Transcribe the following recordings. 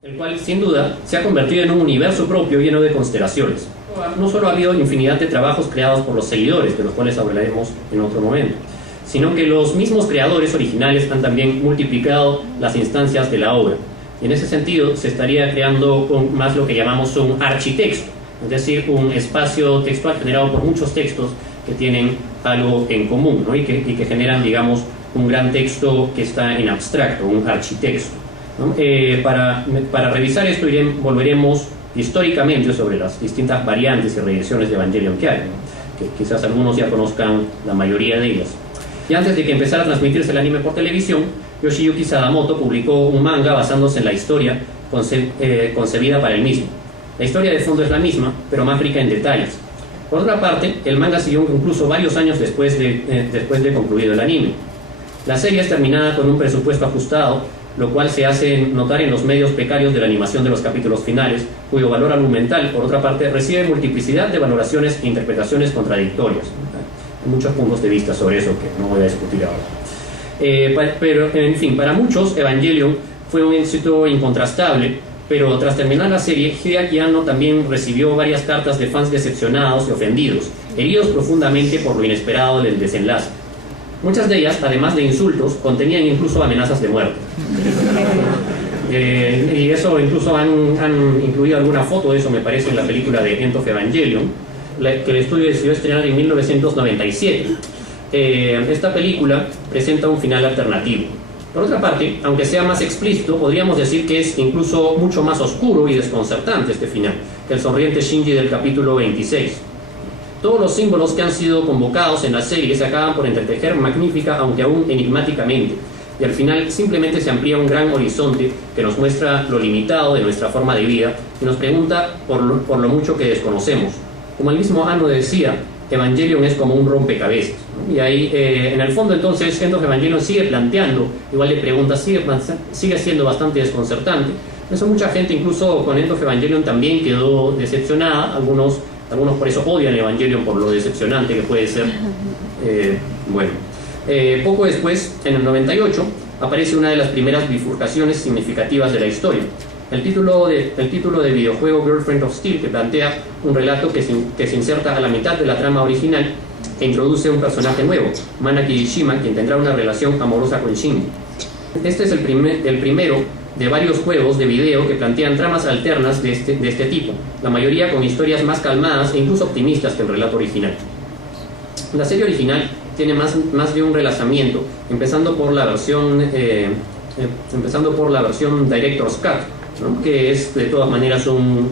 el cual sin duda se ha convertido en un universo propio lleno de constelaciones. No solo ha habido infinidad de trabajos creados por los seguidores, de los cuales hablaremos en otro momento, sino que los mismos creadores originales han también multiplicado las instancias de la obra. Y en ese sentido se estaría creando más lo que llamamos un architexto, es decir, un espacio textual generado por muchos textos que tienen algo en común, ¿no? y que generan, digamos, un gran texto que está en abstracto, un architexto, ¿no? Para revisar esto volveremos históricamente sobre las distintas variantes y reediciones de Evangelion que hay, ¿no? Que quizás algunos ya conozcan la mayoría de ellas. Y antes de que empezara a transmitirse el anime por televisión, Yoshiyuki Sadamoto publicó un manga basándose en la historia concebida para el mismo. La historia de fondo es la misma, pero más rica en detalles. Por otra parte, el manga siguió incluso varios años después de concluido el anime. La serie es terminada con un presupuesto ajustado, lo cual se hace notar en los medios precarios de la animación de los capítulos finales, cuyo valor argumental, por otra parte, recibe multiplicidad de valoraciones e interpretaciones contradictorias. Hay muchos puntos de vista sobre eso que no voy a discutir ahora. Pero, en fin, para muchos, Evangelion fue un éxito incontrastable, pero tras terminar la serie, Hideaki Anno también recibió varias cartas de fans decepcionados y ofendidos, heridos profundamente por lo inesperado del desenlace. Muchas de ellas, además de insultos, contenían incluso amenazas de muerte. Y eso incluso han incluido alguna foto de eso, me parece, en la película de End of Evangelion, que el estudio decidió estrenar en 1997. Esta película presenta un final alternativo. Por otra parte, aunque sea más explícito, podríamos decir que es incluso mucho más oscuro y desconcertante este final que el sonriente Shinji del capítulo 26. Todos los símbolos que han sido convocados en la serie se acaban por entretejer magnífica, aunque aún enigmáticamente, y al final simplemente se amplía un gran horizonte que nos muestra lo limitado de nuestra forma de vida y nos pregunta por lo mucho que desconocemos. Como el mismo Anno decía, Evangelion es como un rompecabezas, ¿no? Y ahí, en el fondo, entonces, End of Evangelion sigue planteando igual de preguntas, sigue siendo bastante desconcertante. Eso mucha gente, incluso con End of Evangelion, también quedó decepcionada. Algunos por eso odian Evangelion por lo decepcionante que puede ser. Poco después, en el 98, aparece una de las primeras bifurcaciones significativas de la historia. El título de videojuego Girlfriend of Steel, que plantea un relato que se inserta a la mitad de la trama original e introduce un personaje nuevo, Mana Kirishima, quien tendrá una relación amorosa con Shinji. Este es el primero de varios juegos de video que plantean tramas alternas de este tipo, la mayoría con historias más calmadas e incluso optimistas que el relato original. La serie original tiene más de un relanzamiento, empezando por la versión Director's Cut, ¿no? Que es de todas maneras un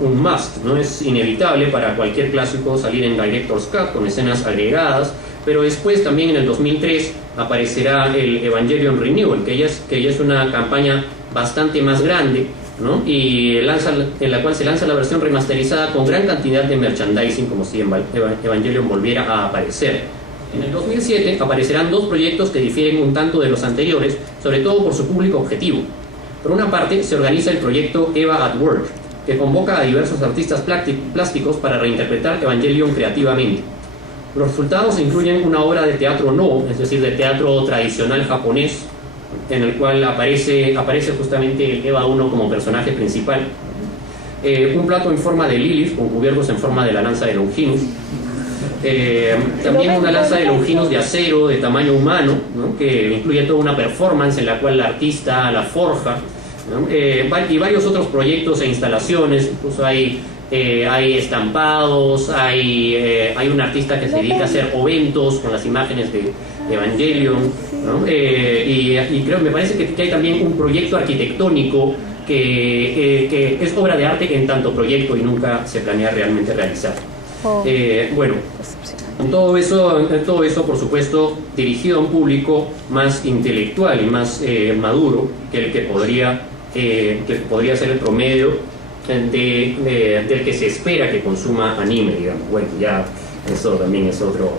must, ¿no? Es inevitable para cualquier clásico salir en Director's Cut con escenas agregadas, pero después también en el 2003 aparecerá el Evangelion Renewal, que ya es una campaña bastante más grande, ¿no? Y en la cual se lanza la versión remasterizada con gran cantidad de merchandising, como si Evangelion volviera a aparecer. En el 2007 aparecerán dos proyectos que difieren un tanto de los anteriores, sobre todo por su público objetivo. Por una parte, se organiza el proyecto Eva at Work, que convoca a diversos artistas plásticos para reinterpretar Evangelion creativamente. Los resultados incluyen una obra de teatro no, es decir, de teatro tradicional japonés, en el cual aparece justamente el Eva 1 como personaje principal. Un plato en forma de Lilith, con cubiertos en forma de la lanza de Longinus. También una lanza de Longinus de acero de tamaño humano, ¿no? Que incluye toda una performance en la cual el artista la forja, ¿no? Y varios otros proyectos e instalaciones. Incluso hay estampados, hay un artista que se dedica a hacer oventos con las imágenes de Evangelion, ¿no? Me parece que hay también un proyecto arquitectónico que es obra de arte en tanto proyecto y nunca se planea realmente realizar. Todo eso, por supuesto, dirigido a un público más intelectual y más maduro que el que podría ser el promedio del que se espera que consuma anime, digamos. Bueno, ya eso también es otro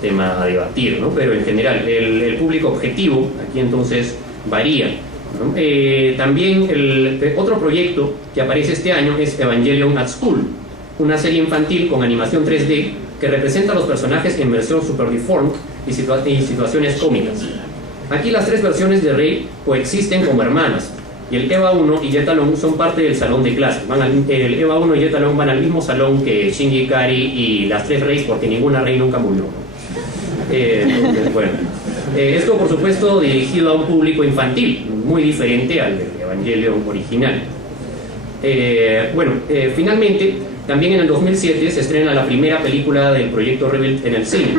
tema a debatir, ¿no? Pero en general, el público objetivo aquí entonces varía, ¿no? También otro proyecto que aparece este año es Evangelion at School, una serie infantil con animación 3D que representa a los personajes en versión super deformed y situaciones cómicas. Aquí las tres versiones de Rei coexisten como hermanas, y el Eva 1 y Yetalon son parte del salón de clases. El Eva 1 y Yetalon van al mismo salón que Shinji Ikari y las 3 Reis, porque ninguna Rey nunca murió. Bueno, esto por supuesto dirigido a un público infantil, muy diferente al del Evangelion original. Finalmente, también en el 2007 se estrena la primera película del proyecto Rebuild en el cine.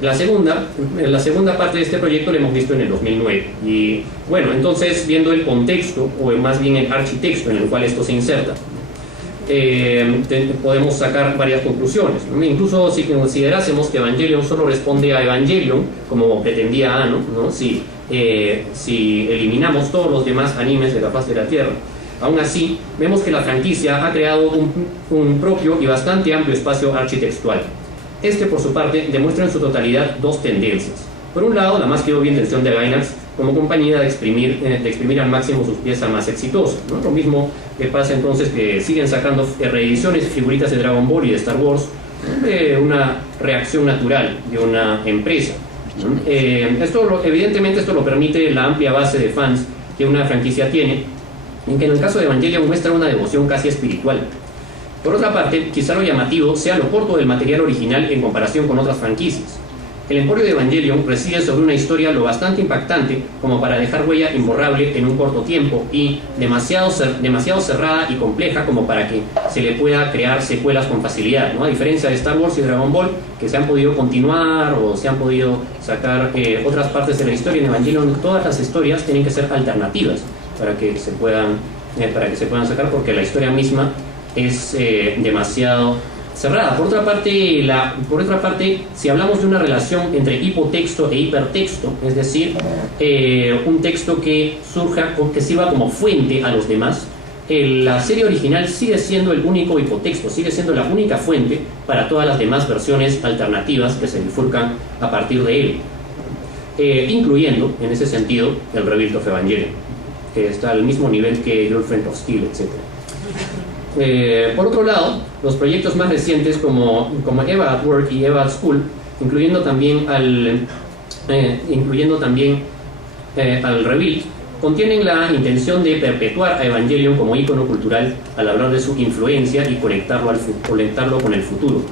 La segunda parte de este proyecto la hemos visto en el 2009. Y bueno, entonces, viendo el contexto, o más bien el architexto en el cual esto se inserta, podemos sacar varias conclusiones, ¿no? Incluso si considerásemos que Evangelion solo responde a Evangelion, como pretendía Anno, ¿no? Si eliminamos todos los demás animes de la faz de la Tierra, aún así, vemos que la franquicia ha creado un propio y bastante amplio espacio architectual. Este, por su parte, demuestra en su totalidad dos tendencias. Por un lado, la más que obvia intención de Gainax como compañía de exprimir al máximo sus piezas más exitosas, ¿no? Lo mismo que pasa entonces que siguen sacando reediciones y figuritas de Dragon Ball y de Star Wars, una reacción natural de una empresa, ¿no? Evidentemente esto lo permite la amplia base de fans que una franquicia tiene, en que en el caso de Evangelion muestra una devoción casi espiritual. Por otra parte, quizá lo llamativo sea lo corto del material original en comparación con otras franquicias. El emporio de Evangelion reside sobre una historia lo bastante impactante como para dejar huella imborrable en un corto tiempo y demasiado cerrada y compleja como para que se le pueda crear secuelas con facilidad, ¿no? A diferencia de Star Wars y Dragon Ball, que se han podido continuar o se han podido sacar otras partes de la historia. En Evangelion todas las historias tienen que ser alternativas para que se puedan sacar, porque la historia misma es demasiado cerrada. Por otra parte, si hablamos de una relación entre hipotexto e hipertexto, es decir, un texto que sirva como fuente a los demás, la serie original sigue siendo el único hipotexto, sigue siendo la única fuente para todas las demás versiones alternativas que se bifurcan a partir de él, incluyendo, en ese sentido, el Rebuild of Evangelion, que está al mismo nivel que Girlfriend of Steel, etc. Por otro lado, los proyectos más recientes como Eva at Work y Eva at School, incluyendo también al Rebuild, contienen la intención de perpetuar a Evangelion como ícono cultural al hablar de su influencia y conectarlo con el futuro.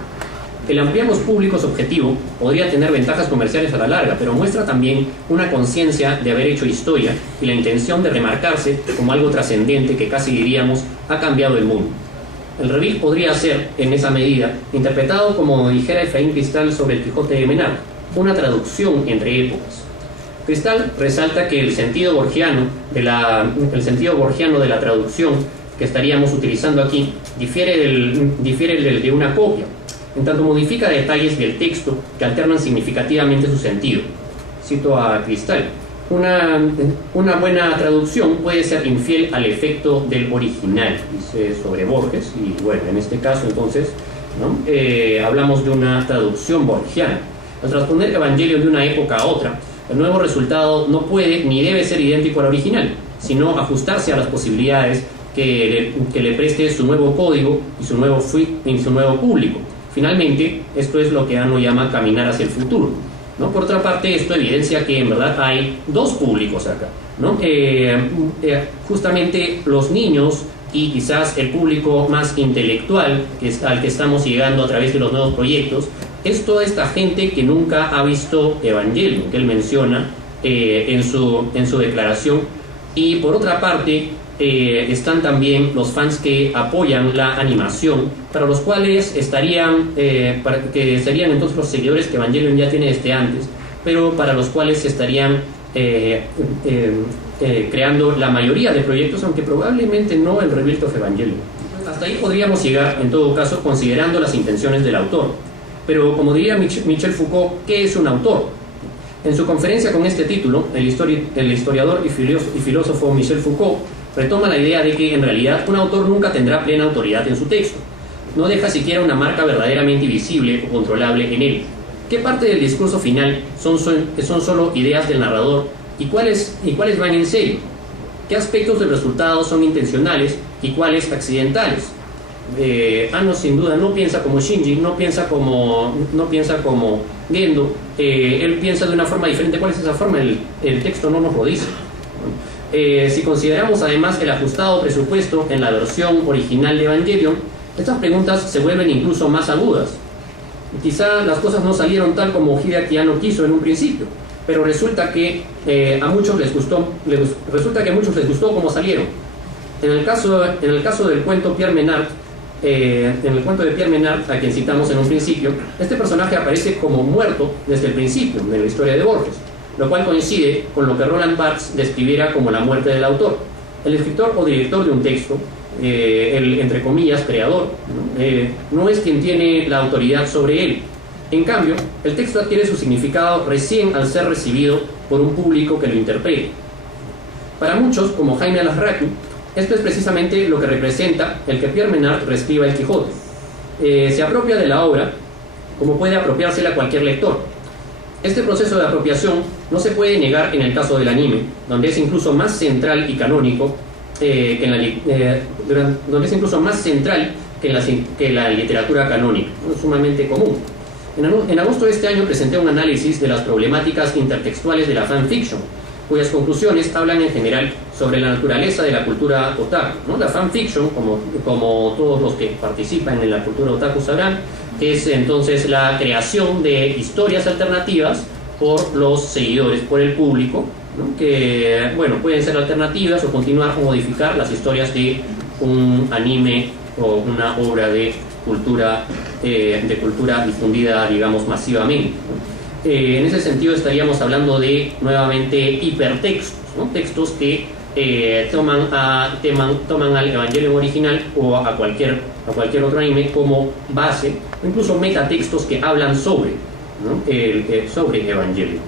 El ampliar los públicos objetivo podría tener ventajas comerciales a la larga, pero muestra también una conciencia de haber hecho historia y la intención de remarcarse como algo trascendente que casi diríamos ha cambiado el mundo. El Rebuild podría ser, en esa medida, interpretado como dijera Efraín Cristal sobre el Quijote de Menard, una traducción entre épocas. Cristal resalta que el sentido borgiano de la traducción que estaríamos utilizando aquí difiere del de una copia, en tanto modifica detalles del texto que alternan significativamente su sentido. Cito a Cristal: una buena traducción puede ser infiel al efecto del original, dice sobre Borges, y bueno, en este caso entonces, ¿no? Hablamos de una traducción borgiana. Al transponer Evangelion de una época a otra, el nuevo resultado no puede ni debe ser idéntico al original, sino ajustarse a las posibilidades que le preste su nuevo código y su nuevo público. Finalmente, esto es lo que Anno llama caminar hacia el futuro, ¿no? Por otra parte, esto evidencia que en verdad hay dos públicos acá, ¿no? Justamente los niños y quizás el público más intelectual al que estamos llegando a través de los nuevos proyectos es toda esta gente que nunca ha visto Evangelion, que él menciona en su declaración. Y por otra parte, están también los fans que apoyan la animación, para los cuales estarían entonces los seguidores que Evangelion ya tiene desde antes, pero para los cuales se estarían creando la mayoría de proyectos, aunque probablemente no el Rebuild of Evangelion. Hasta ahí podríamos llegar, en todo caso, considerando las intenciones del autor. Pero como diría Michel Foucault, ¿qué es un autor? En su conferencia con este título, el historiador y filósofo Michel Foucault retoma la idea de que en realidad un autor nunca tendrá plena autoridad en su texto. No deja siquiera una marca verdaderamente visible o controlable en él. ¿Qué parte del discurso final son solo ideas del narrador y cuáles van en serio? ¿Qué aspectos del resultado son intencionales y cuáles accidentales? Anno sin duda no piensa como Shinji, no piensa como Gendo, él piensa de una forma diferente. ¿Cuál es esa forma? El texto no nos lo dice. Si consideramos además el ajustado presupuesto en la versión original de Evangelion, estas preguntas se vuelven incluso más agudas. Quizá las cosas no salieron tal como Hideaki Anno quiso en un principio, pero resulta que a muchos les gustó cómo salieron. En el caso del cuento Pierre Menard, en el cuento de Pierre Menard, a quien citamos en un principio, este personaje aparece como muerto desde el principio de la historia de Borges, lo cual coincide con lo que Roland Barthes describiera como la muerte del autor. El escritor o director de un texto, el, entre comillas, creador, no es quien tiene la autoridad sobre él. En cambio, el texto adquiere su significado recién al ser recibido por un público que lo interprete. Para muchos, como Jaime Alasraqui, esto es precisamente lo que representa el que Pierre Menard reescriba el Quijote. Se apropia de la obra como puede apropiársela cualquier lector. Este proceso de apropiación no se puede negar en el caso del anime, donde es incluso más central y canónico donde es incluso más central que la literatura canónica, sumamente común. En agosto de este año presenté un análisis de las problemáticas intertextuales de la fanfiction, cuyas conclusiones hablan en general sobre la naturaleza de la cultura otaku, ¿no? La fanfiction, como todos los que participan en la cultura otaku sabrán, es entonces la creación de historias alternativas por los seguidores, por el público, ¿no? Que, bueno, pueden ser alternativas o continuar o modificar las historias de un anime o una obra de cultura difundida, digamos, masivamente, ¿no? En ese sentido estaríamos hablando de, nuevamente, hipertextos, ¿no? Textos que toman al Evangelion original o a cualquier otro anime como base, o incluso metatextos que hablan sobre, ¿no? Sobre Evangelion.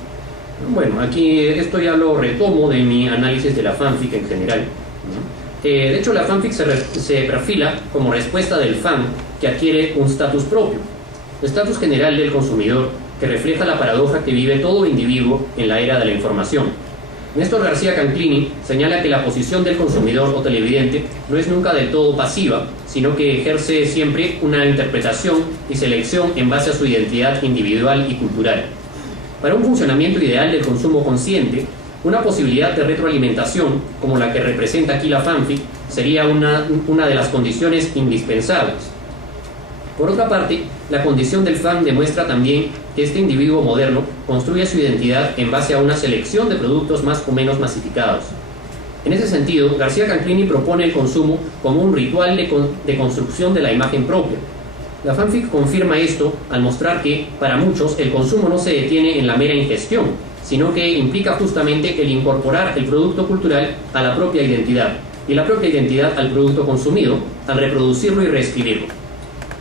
Bueno, aquí esto ya lo retomo de mi análisis de la fanfic en general, ¿no? De hecho, la fanfic se perfila como respuesta del fan que adquiere un estatus propio, el estatus general del consumidor, que refleja la paradoja que vive todo individuo en la era de la información. Néstor García Canclini señala que la posición del consumidor o televidente no es nunca del todo pasiva, sino que ejerce siempre una interpretación y selección en base a su identidad individual y cultural. Para un funcionamiento ideal del consumo consciente, una posibilidad de retroalimentación, como la que representa aquí la fanfic, sería una de las condiciones indispensables. Por otra parte, la condición del fan demuestra también que este individuo moderno construye su identidad en base a una selección de productos más o menos masificados. En ese sentido, García Canclini propone el consumo como un ritual de construcción de la imagen propia. La fanfic confirma esto al mostrar que, para muchos, el consumo no se detiene en la mera ingestión, sino que implica justamente el incorporar el producto cultural a la propia identidad, y la propia identidad al producto consumido, al reproducirlo y reescribirlo.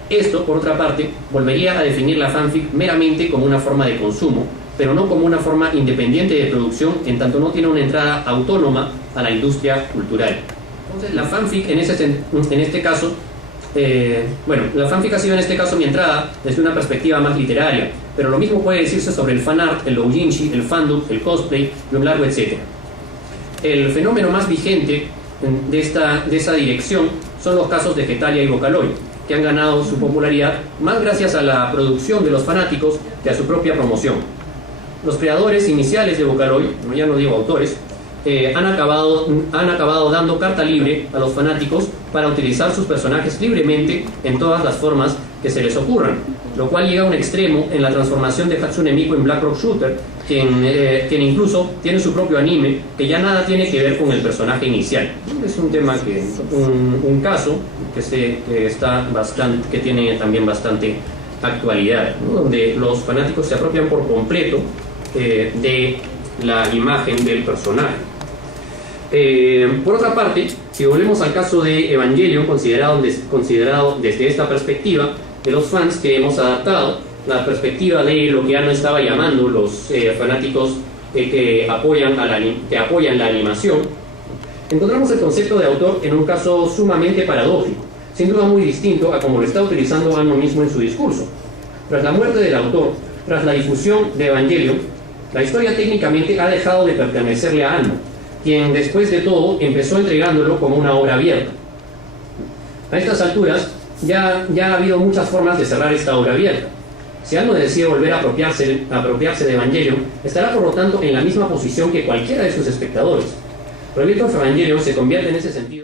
Esto, por otra parte, volvería a definir la fanfic meramente como una forma de consumo, pero no como una forma independiente de producción, en tanto no tiene una entrada autónoma a la industria cultural. Entonces, la fanfic en este caso, la fanfic ha sido en este caso mi entrada desde una perspectiva más literaria, pero lo mismo puede decirse sobre el fanart, el doujinshi, el fandom, el cosplay y un largo etcétera. El fenómeno más vigente de esa dirección son los casos de Getalia y Vocaloid, que han ganado su popularidad más gracias a la producción de los fanáticos que a su propia promoción. Los creadores iniciales de Vocaloid, ya no digo autores, han acabado dando carta libre a los fanáticos para utilizar sus personajes libremente en todas las formas que se les ocurran, lo cual llega a un extremo en la transformación de Hatsune Miku en Black Rock Shooter, quien incluso tiene su propio anime que ya nada tiene que ver con el personaje inicial. Es un tema un caso que tiene también bastante actualidad, ¿no? Donde los fanáticos se apropian por completo de la imagen del personaje. Por otra parte, si volvemos al caso de Evangelion, considerado desde esta perspectiva de los fans que hemos adaptado, la perspectiva de lo que Anno estaba llamando los fanáticos que apoyan la animación, encontramos el concepto de autor en un caso sumamente paradójico, sin duda muy distinto a como lo está utilizando Anno mismo en su discurso. Tras la muerte del autor, tras la difusión de Evangelion, la historia técnicamente ha dejado de pertenecerle a Anno, quien después de todo empezó entregándolo como una obra abierta. A estas alturas ya ha habido muchas formas de cerrar esta obra abierta. Si Anno decide volver a apropiarse de Evangelion, estará por lo tanto en la misma posición que cualquiera de sus espectadores. Proyecto Evangelion se convierte en ese sentido